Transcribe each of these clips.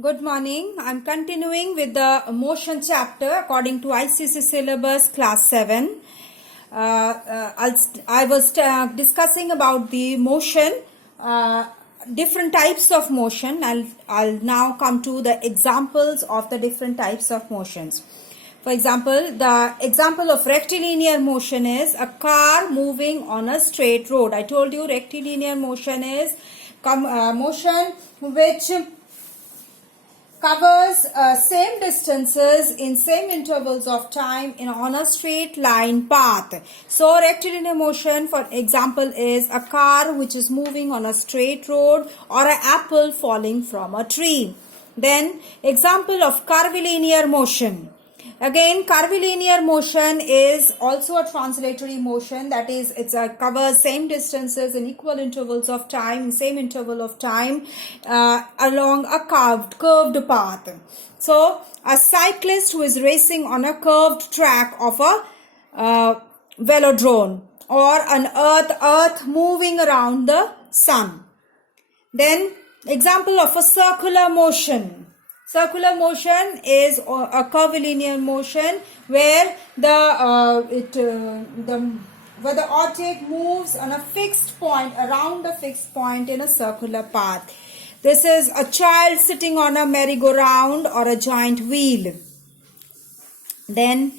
Good morning. I'm continuing with the motion chapter according to ICSE syllabus class 7. I was discussing about the motion, different types of motion. I'll now come to the examples of the different types of motions. For example, the example of rectilinear motion is a car moving on a straight road. I told you rectilinear motion is motion which covers same distances in same intervals of time on a straight line path. So rectilinear motion, for example, is a car which is moving on a straight road or an apple falling from a tree. Then example of curvilinear motion. Again, curvilinear motion is also a translatory motion, that is, it covers same distances in equal intervals of time, same interval of time along a curved path. So, a cyclist who is racing on a curved track of a velodrome, or an earth moving around the sun. Then, example of a circular motion. Circular motion is a curvilinear motion where where the object moves on a fixed point, around a fixed point in a circular path. This is a child sitting on a merry-go-round or a giant wheel. Then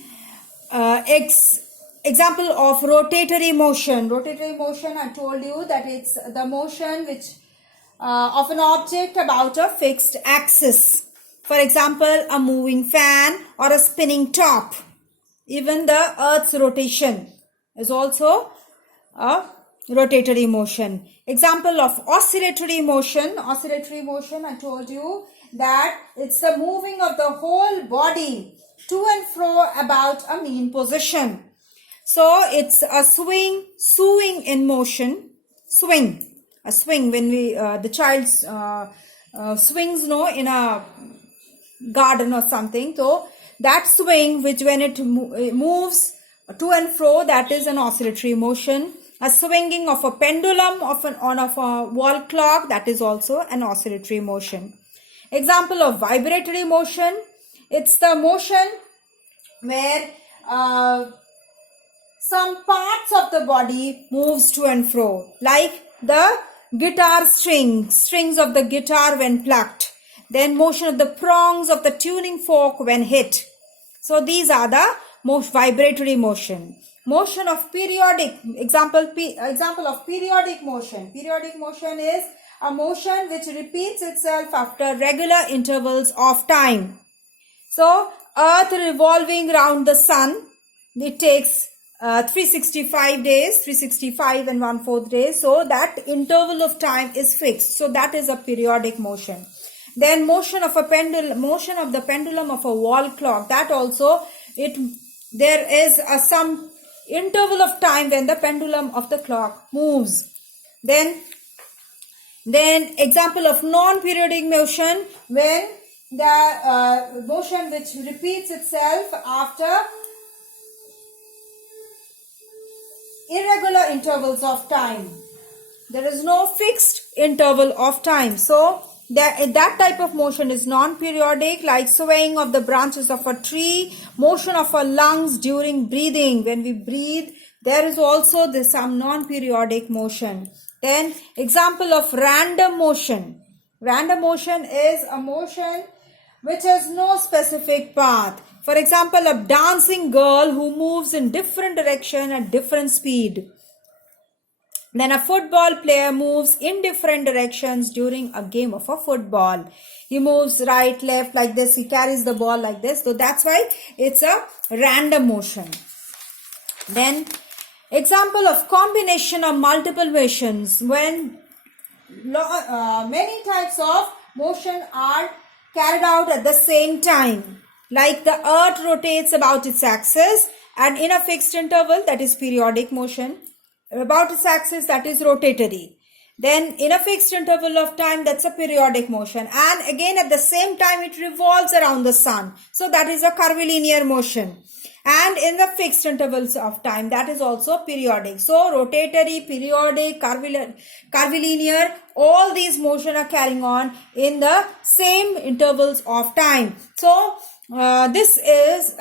example of rotatory motion. Rotatory motion, I told you that it's the motion which of an object about a fixed axis. For example, a moving fan or a spinning top. Even the Earth's rotation is also a rotatory motion. Example of oscillatory motion. Oscillatory motion, I told you that it's the moving of the whole body to and fro about a mean position. So it's a swing in motion. A swing when the child swings in a garden or something. So that swing, which when it moves to and fro, that is an oscillatory motion. A swinging of a pendulum on a wall clock, that is also an oscillatory motion. Example of vibratory motion. It's the motion where some parts of the body moves to and fro, like the guitar strings of the guitar when plucked. Then motion of the prongs of the tuning fork when hit. So these are the most vibratory motion. Motion of periodic, example of periodic motion. Periodic motion is a motion which repeats itself after regular intervals of time. So Earth revolving round the sun, it takes 365 days, 365 and 1/4 days. So that interval of time is fixed. So that is a periodic motion. Then motion of the pendulum of a wall clock. That also, there is some interval of time when the pendulum of the clock moves. Then example of non-periodic motion, when the motion which repeats itself after irregular intervals of time. There is no fixed interval of time. So that type of motion is non-periodic, like swaying of the branches of a tree, motion of our lungs during breathing. When we breathe, there is also some non-periodic motion. Then example of random motion. Random motion is a motion which has no specific path. For example, a dancing girl who moves in different direction at different speed. Then a football player moves in different directions during a game of a football. He moves right, left like this. He carries the ball like this. So that's why it's a random motion. Then example of combination of multiple motions, when many types of motion are carried out at the same time. Like the Earth rotates about its axis and in a fixed interval, that is periodic motion. About its axis, that is rotatory. Then in a fixed interval of time, that's a periodic motion. And again at the same time, it revolves around the sun. So that is a curvilinear motion. and in the fixed intervals of time, that is also periodic. So rotatory, periodic, curvilinear, all these motion are carrying on in the same intervals of time. So this is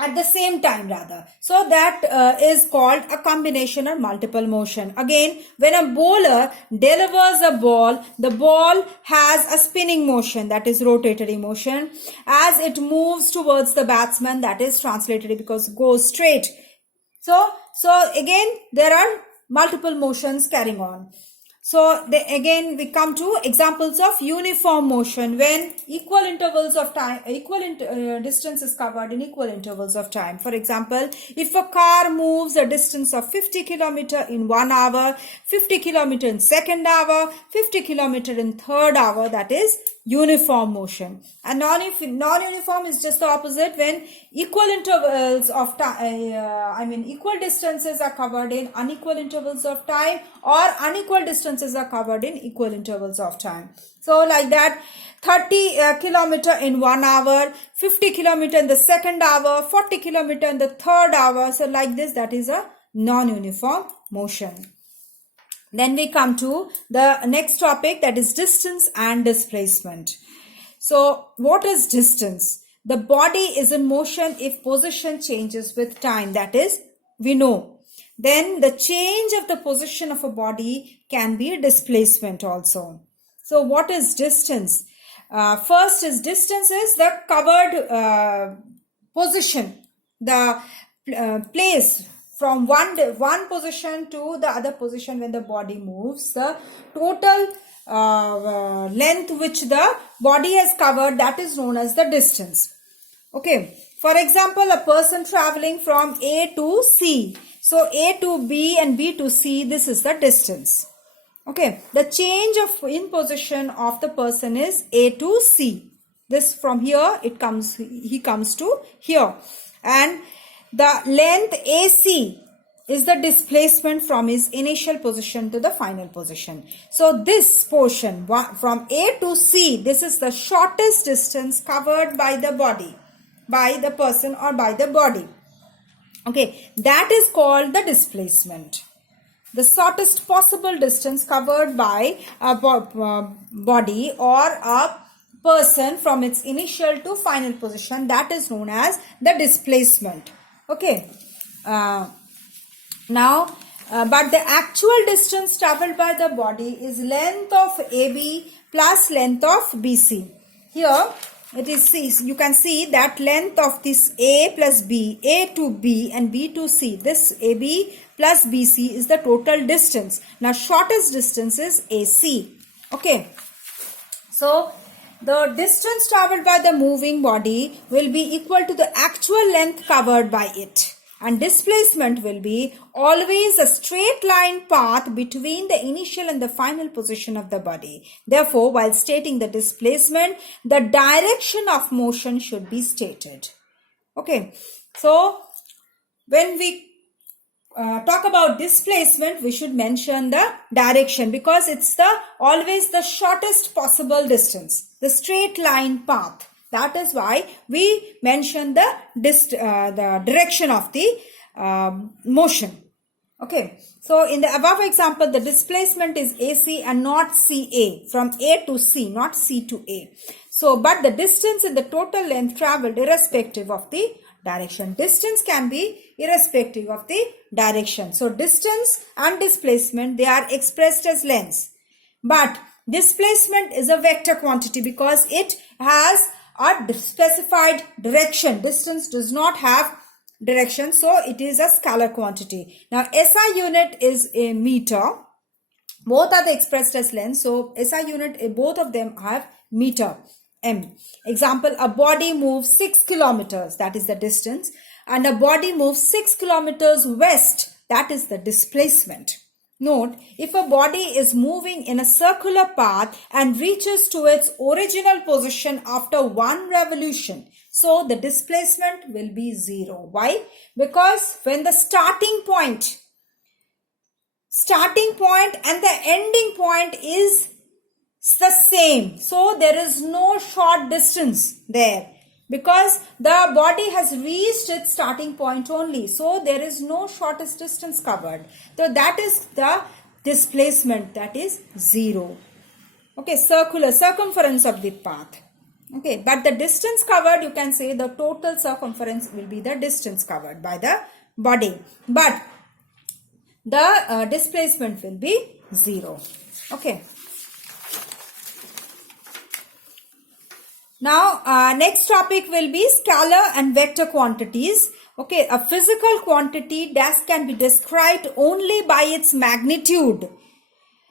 at the same time rather. So that is called a combination or multiple motion. Again, when a bowler delivers a ball, the ball has a spinning motion, that is rotatory motion. As it moves towards the batsman, that is translatory because it goes straight. So again, there are multiple motions carrying on. So again we come to examples of uniform motion when equal intervals of time, distance is covered in equal intervals of time. For example, if a car moves a distance of 50 km in 1 hour, 50 km in second hour, 50 km in third hour, that is uniform motion. And non-uniform is just the opposite, when equal intervals of time, equal distances are covered in unequal intervals of time, or unequal distances are covered in equal intervals of time. So like that, 30 km in 1 hour, 50 km in the second hour, 40 km in the third hour. So like this, that is a non-uniform motion. Then we come to the next topic, that is distance and displacement. So what is distance? The body is in motion if position changes with time, that is, we know. Then the change of the position of a body can be displacement also. So what is distance? First is distance is the covered position, the place from one position to the other position when the body moves, the total length which the body has covered, that is known as the distance. Okay, for example, a person traveling from A to C. So A to B and B to C, this is the distance. Okay, the change of in position of the person is A to C. This from here, he comes to here. And the length AC is the displacement from his initial position to the final position. So this portion from A to C, this is the shortest distance covered by the body, by the person or by the body. Okay, that is called the displacement. The shortest possible distance covered by a body or a person from its initial to final position, that is known as the displacement. Okay, but the actual distance traveled by the body is length of AB plus length of BC. Here it is, you can see that length of this A plus B, A to B and B to C, this AB plus BC is the total distance. Now shortest distance is AC. Okay, so the distance traveled by the moving body will be equal to the actual length covered by it. And displacement will be always a straight line path between the initial and the final position of the body. Therefore, while stating the displacement, the direction of motion should be stated. Okay, so when we talk about displacement, we should mention the direction, because it's always the shortest possible distance, the straight line path. That is why we mention the direction of the motion. Okay, so in the above example, the displacement is AC and not CA, from A to C, not C to A. So, but the distance is the total length traveled irrespective of the direction. Distance can be irrespective of the direction. So, distance and displacement, they are expressed as lengths. But displacement is a vector quantity because it has a specified direction. Distance does not have direction, so it is a scalar quantity. Now SI unit is a meter. Both are expressed as length, so SI unit, both of them have meter, M. Example, a body moves 6 kilometers, that is the distance, and a body moves 6 kilometers west, that is the displacement. Note, if a body is moving in a circular path and reaches to its original position after one revolution, so the displacement will be 0. Why? Because when the starting point and the ending point is the same, so there is no short distance there. because the body has reached its starting point only. So there is no shortest distance covered. So that is the displacement, that is 0. Okay, circular circumference of the path. Okay, but the distance covered, you can say the total circumference will be the distance covered by the body. But the displacement will be 0. Okay. Now, next topic will be scalar and vector quantities. Okay, a physical quantity that can be described only by its magnitude.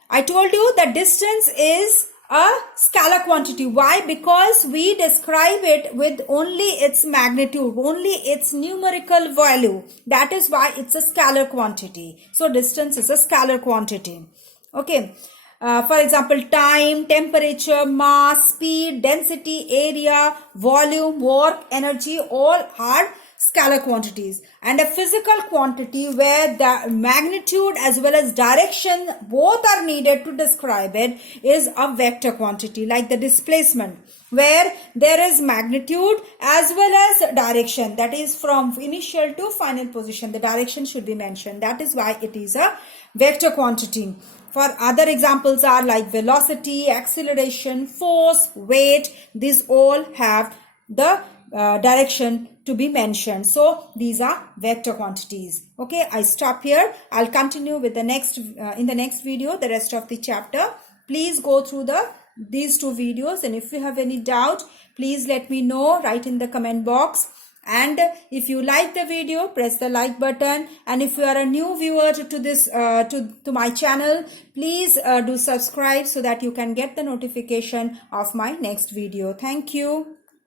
I told you that distance is a scalar quantity. Why? Because we describe it with only its magnitude, only its numerical value. That is why it's a scalar quantity. So distance is a scalar quantity. Okay. For example, time, temperature, mass, speed, density, area, volume, work, energy, all are scalar quantities. And a physical quantity where the magnitude as well as direction both are needed to describe it is a vector quantity, like the displacement, where there is magnitude as well as direction, that is from initial to final position. The direction should be mentioned. That is why it is a vector quantity. For other examples are like velocity, acceleration, force, weight. These all have the direction to be mentioned. So these are vector quantities. Okay, I stop here. I'll continue with the next in the next video, the rest of the chapter. Please go through these two videos, and if you have any doubt, please let me know. Write in the comment box. And if you like the video, press the like button. And if you are a new viewer to this to my channel, please do subscribe so that you can get the notification of my next video. Thank you.